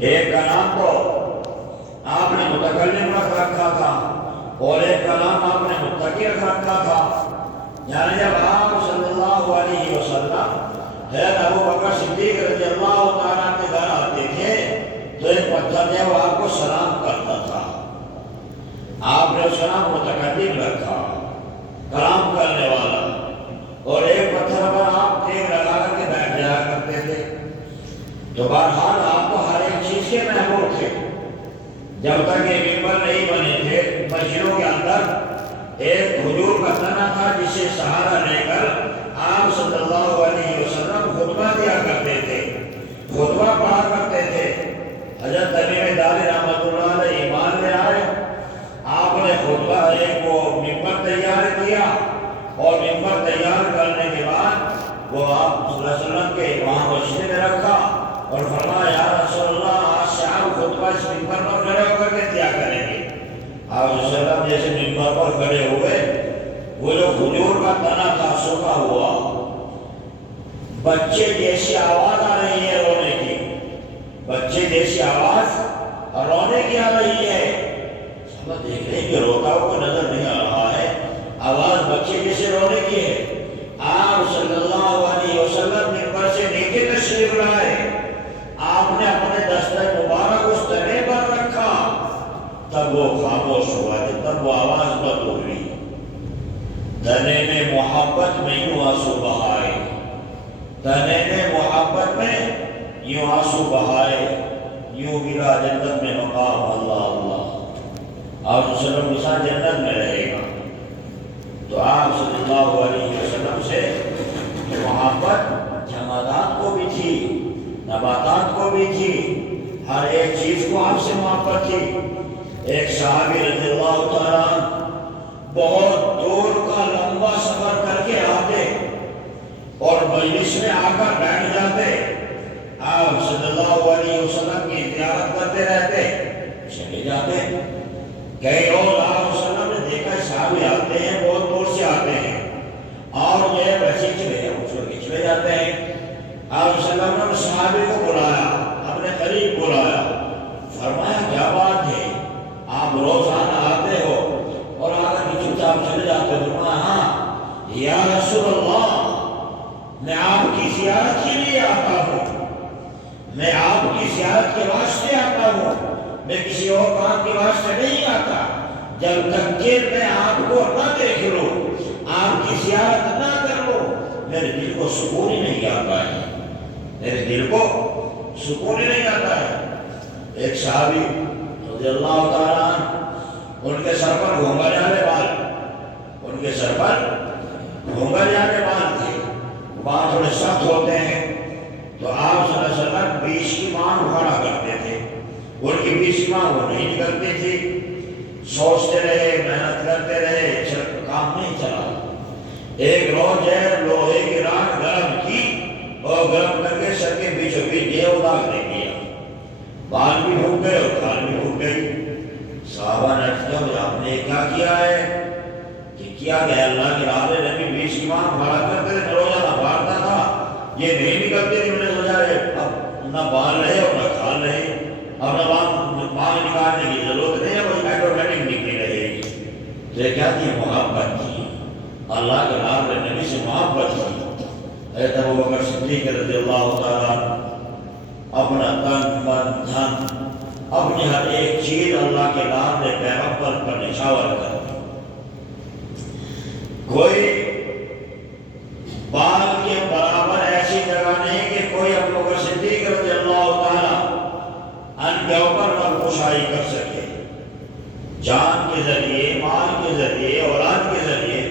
ایک کا نام تو آپ نے متکلم رکھ رکھا تھا اور ایک کا نام آپ نے متقی رکھ رکھا تھا. یعنی جب آپ صلی اللہ علیہ وسلم حضرت ابو بکر صدیق رضی اللہ تعالیٰ کے گھر آتے تھے تو ایک پتھر جو آپ کو سلام کرتا تھا. آپ نے اس کا نام متکلم رکھا، کلام کرنے والا، اور ایک پتھر پر آپ ٹیک لگا کر کے بیٹھ جایا کرتے تھے. تو بہرحال آپ کو ہر ایک چیز کے محبوب تھے. جب تک یہ ممبر نہیں بنے تھے مسجدوں کے اندر ایک حضور کا تنا تھا جس سے سہارا لے کر آپ صلی اللہ علیہ وسلم خطبہ دیا کرتے تھے، خطبہ پڑھا کرتے تھے. حضرت تمیم داری رحمۃ اللہ علیہ ایمان لے آئے. آپ نے خطبہ ایک وہ ممبر تیار کیا اور ممبر تیار کرنے کے بعد وہ آپ صلی اللہ علیہ وسلم کے وہاں مسجد میں رکھا اور فرمایا یا رسول اللہ آج سے آپ خطبہ اس ممبر پر کھڑے ہو کر کے دیا کریں گے. آپ صلی اللہ علیہ وسلم جیسے ممبر پر کھڑے ہوئے وہ جو حضور کا تنا تھا سوکھا ہوا، بچے جیسی آواز آ رہی ہے رونے کی، بچے جیسی آواز رونے کی آ رہی ہے. سب دیکھ رہے ہیں کہ روتا ہوا کو نظر نہیں آ رہا ہے، آواز بچے جیسے رونے کی ہے. آپ صلی اللہ علیہ وسلم ممبر سے نیچے تشریف لائے. آپ نے اپنے دستر مبارک اس تنے پر رکھا، تب وہ خاموش ہوا، تب وہ آواز نہ بولی. تنے نے محبت میں یوں آنسو بہائے، تنے نے محبت میں یوں آنسو بہائے، یوں ملا جنت میں مقام اللہ اللہ. آپ صلی اللہ علیہ وسلم کے ساتھ جنت میں رہے گا. تو آپ صلی اللہ علیہ وسلم سے محبت جمادات کو بھی تھی، نباتات کو بھی تھی، ہر ایک چیز کو آپ سے محبت تھی. ایک صحابی رضی اللہ تعالیٰ بہت دور کا لمبا سفر کر کے آتے اور مجلس میں آ کر بیٹھ جاتے. آپ صلی اللہ علیہ وسلم کی زیارت کرتے رہتے، چلے جاتے. کئی روز آپ صلی اللہ علیہ وسلم نے دیکھا صحابی آتے ہیں بہت دور سے آتے ہیں اور یہ بچے چلے جاتے ہیں. آپ صلی اللہ علیہ وسلم نے صحابی کو بلایا، اپنے قریب بلایا، فرمایا کیا بات ہے آپ روزانہ آتے ہو اور آگے کی چپ چاپ چلے جاتے ہو؟ فرمایا ہاں یا رسول اللہ میں آپ کی زیارت کے لیے آتا ہوں، میں آپ کی زیارت کے واسطے آتا ہوں، میں کسی اور کام کے واسطے نہیں آتا. جب تک کہ میں آپ کو نہ دیکھ لوں، آپ کی زیارت نہ کر لوں، میرے دل کو سکون ہی نہیں آتا ہے، میرے دل کو سکون ہی نہیں آتا ہے. ایک صحابی رضی اللہ تعالیٰ عنہ ان کے سر پر گھونگھر والے بال، ان کے سر پر گھونگھر والے بال تھے، بال تھوڑے سخت ہوتے ہیں. تو آپ صلی اللہ علیہ وسلم بیچ کی مانگ اٹھانا کرتے تھے، ان کی بیچ کی مانگ وہ نہیں نکلتی تھی. سوچتے رہے، محنت کرتے رہے، کام نہیں چلا. ایک روز لوہے کی راکھ گرم کی اور گرم کر کے سر کے بیچوں بیچ یہ داغ دے دیا، بال بھی ڈوب گئے اور کھال بھی ڈوب گئی. صحابہ نے کہا آپ نے کیا کیا ہے؟ کہ کیا گیا اللہ کے راہ میں نبی بیچ کی مانگ بھاڑا کرتے تھے، روزانہ بھاڑتا تھا، یہ نہیں نکلتے تھے. میں نے سوچا اب نہ بال رہے اور نہ کھال رہے، اب نہ مانگ نکالنے کی ضرورت نہیں ہے، وہ آٹومیٹک نکلی رہے گی. یہ کیا تھی؟ محبت تھی، اللہ کے راہ میں نبی سے محبت تھی. حضرت ابو بکر صدیق رضی اللہ تعالیٰ اپنا تن من دھن اپنی ہر ایک چیز اللہ کے راہ میں پیغمبر پر نشاور کر دی. کوئی بال کے برابر ایسی جگہ نہیں کہ کوئی ابو بکر صدیق رضی اللہ تعالیٰ ان کے اوپر نقوشائی کر سکے. جان کے ذریعے، مال کے ذریعے، اولاد کے ذریعے.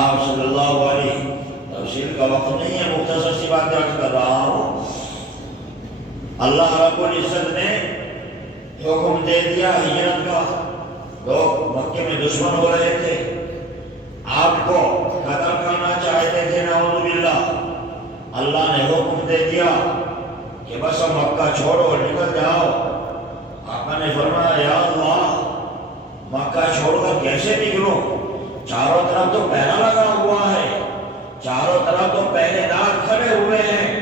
آپ صلی اللہ علیہ تفصیل کا وقت نہیں ہے، مختصر سی بات کر رہا ہوں. اللہ رب العزت نے حکم دے دیا ہجرت کا. لوگ مکے میں دشمن ہو رہے تھے، آپ کو قتل کرنا چاہتے تھے، نعوذ باللہ. اللہ نے حکم دے دیا کہ بس مکہ چھوڑو اور نکل جاؤ. آقا نے فرمایا یا اللہ مکہ چھوڑ کر کیسے نکلوں؟ چاروں طرف تو پہرا لگا ہوا ہے، چاروں طرف تو پہرے دار کھڑے ہوئے ہیں.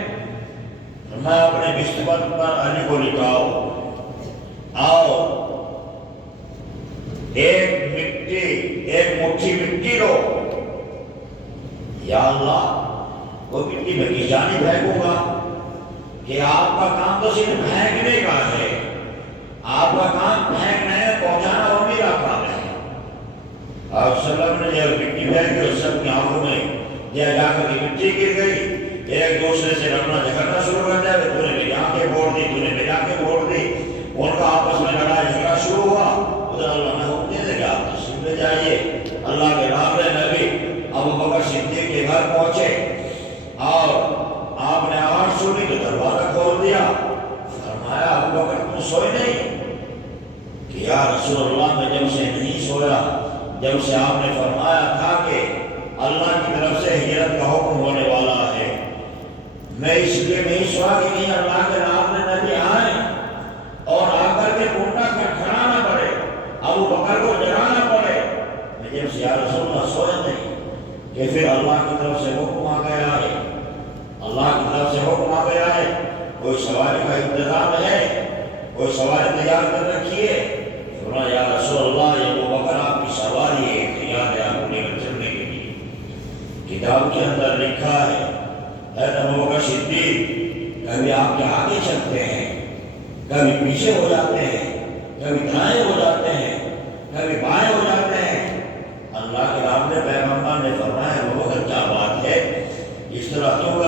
میں اپنے نے بستر پر علی کو لٹاؤ اور ایک مٹھی مٹی لو، یا اللہ وہ مٹی میں کس جانب پھینکوں گا کہ آپ کا کام تو صرف پھینکنے کا ہے، آپ کا کام پھینکنا ہے، پہنچانا وہ میرا کام ہے۔ آپ وسلم نے جب مٹی پھینکی اور سب کی آنکھوں میں جا کر کے مٹی گر گئی، ایک دوسرے سے لڑنا جھگڑنا شروع کر دیا، تو نے میری آنکھیں پھوڑ دی، تو نے میری آنکھیں پھوڑ دی، ان کا آپس میں لڑائی جھگڑا شروع ہوا۔ ادھر اللہ نے حکم دے دیا آپ تشریف لے جائیے۔ اللہ کے نام نبی ابو بکر صدیق کے گھر پہنچے اور آپ نے آواز سنی تو دروازہ کھول دیا۔ فرمایا ابو بکر تم سوئے نہیں؟ کہ یا رسول اللہ میں جب سے نہیں سویا، جب سے آپ نے فرمایا تھا کہ اللہ کی طرف سے ہجرت کا حکم ہونے والا ہے، میں اس لیے نہیں سوا کہ نہیں اللہ کے نام نبی آئے اور آ کر کے کنڈا کھڑکھڑانا پڑے، ابو بکر کو جگانا پڑے۔ میں جب سے یا رسول اللہ سوئے نہیں کہ پھر اللہ کی طرف سے حکم آ گیا ہے، اللہ کی طرف سے حکم آ گیا ہے، کوئی سواری کا انتظام ہے، کوئی سواری تیار کر رکھی ہے۔ فرمایا یا رسول اللہ یہ ابو بکر آپ کی سواری ہے، تیار ہے آپ کو لے کر چلنے کے لیے۔ کتاب کے اندر لکھا ہے حضرت ابو بکر صدیق کبھی آپ کے آگے چلتے ہیں، کبھی پیچھے ہو جاتے ہیں، کبھی دائیں ہو جاتے ہیں، کبھی بائیں ہو جاتے ہیں۔ اللہ کے رام نے پیغمبر نے فرمایا ابو بکر کیا بات ہے، اس طرح تم